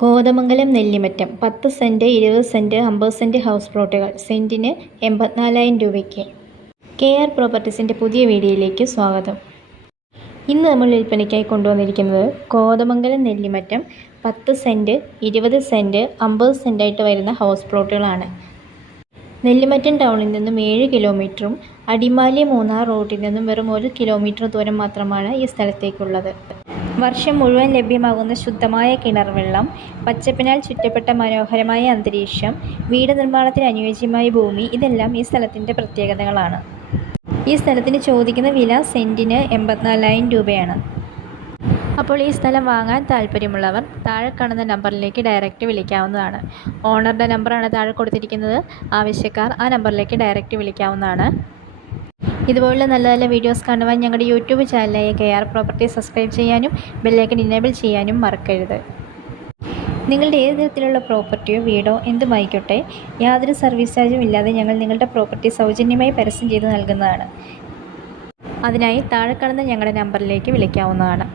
Kothamangalam Nellimattam 10 saint 20 saint 50 saint house പ്ലോട്ടുകൾ സെന്റിന് 84,000 രൂപയ്ക്ക്. KR പ്രോപ്പർട്ടീസിൻ്റെ പുതിയ വീഡിയോയിലേക്ക് സ്വാഗതം. ഇന്ന് നമ്മൾ വിൽപ്പനയ്ക്കായി കൊണ്ടുവന്നിരിക്കുന്നത് കോതമംഗലം നെല്ലിമറ്റം 10 സെന്റ് 20 സെന്റ് 50 സെന്റായിട്ട് വരുന്ന ഹൗസ് പ്ലോട്ടുകളാണ്. നെല്ലിമറ്റം ടൗണിൽ നിന്നും 7 കിലോമീറ്ററും അടിമാലി മൂന്നാർ റോഡിൽ നിന്നും വെറും 1 കിലോമീറ്റർ ദൂരം മാത്രമാണ് ഈ സ്ഥലത്തേക്കുള്ളത്. വർഷം മുഴുവൻ ലഭ്യമാകുന്ന ശുദ്ധമായ കിണർ വെള്ളം, പച്ചപ്പിനാൽ ചുറ്റപ്പെട്ട മനോഹരമായ അന്തരീക്ഷം, വീട് നിർമ്മാണത്തിന് അനുയോജ്യമായ ഭൂമി, ഇതെല്ലാം ഈ സ്ഥലത്തിൻ്റെ പ്രത്യേകതകളാണ്. ഈ സ്ഥലത്തിന് ചോദിക്കുന്ന വില സെൻറ്റിന് 84,000 രൂപയാണ്. അപ്പോൾ ഈ സ്ഥലം വാങ്ങാൻ താല്പര്യമുള്ളവർ താഴെ കാണുന്ന നമ്പറിലേക്ക് ഡയറക്റ്റ് വിളിക്കാവുന്നതാണ്. ഓണറുടെ നമ്പറാണ് താഴെ കൊടുത്തിരിക്കുന്നത്. ആവശ്യക്കാർ ആ നമ്പറിലേക്ക് ഡയറക്റ്റ് വിളിക്കാവുന്നതാണ്. ഇതുപോലുള്ള നല്ല നല്ല വീഡിയോസ് കാണുവാൻ ഞങ്ങളുടെ യൂട്യൂബ് ചാനലായ KR പ്രോപ്പർട്ടീസ് സബ്സ്ക്രൈബ് ചെയ്യാനും ബെല്ലൈക്കൺ ഇനേബിൾ ചെയ്യാനും മറക്കരുത്. നിങ്ങളുടെ ഏത് തരത്തിലുള്ള പ്രോപ്പർട്ടിയോ വീടോ എന്തുമായിക്കോട്ടെ, യാതൊരു സർവീസ് ചാർജും ഇല്ലാതെ ഞങ്ങൾ നിങ്ങളുടെ പ്രോപ്പർട്ടി സൗജന്യമായി പരസ്യം ചെയ്ത് നൽകുന്നതാണ്. അതിനായി താഴെ കാണുന്ന ഞങ്ങളുടെ നമ്പറിലേക്ക് വിളിക്കാവുന്നതാണ്.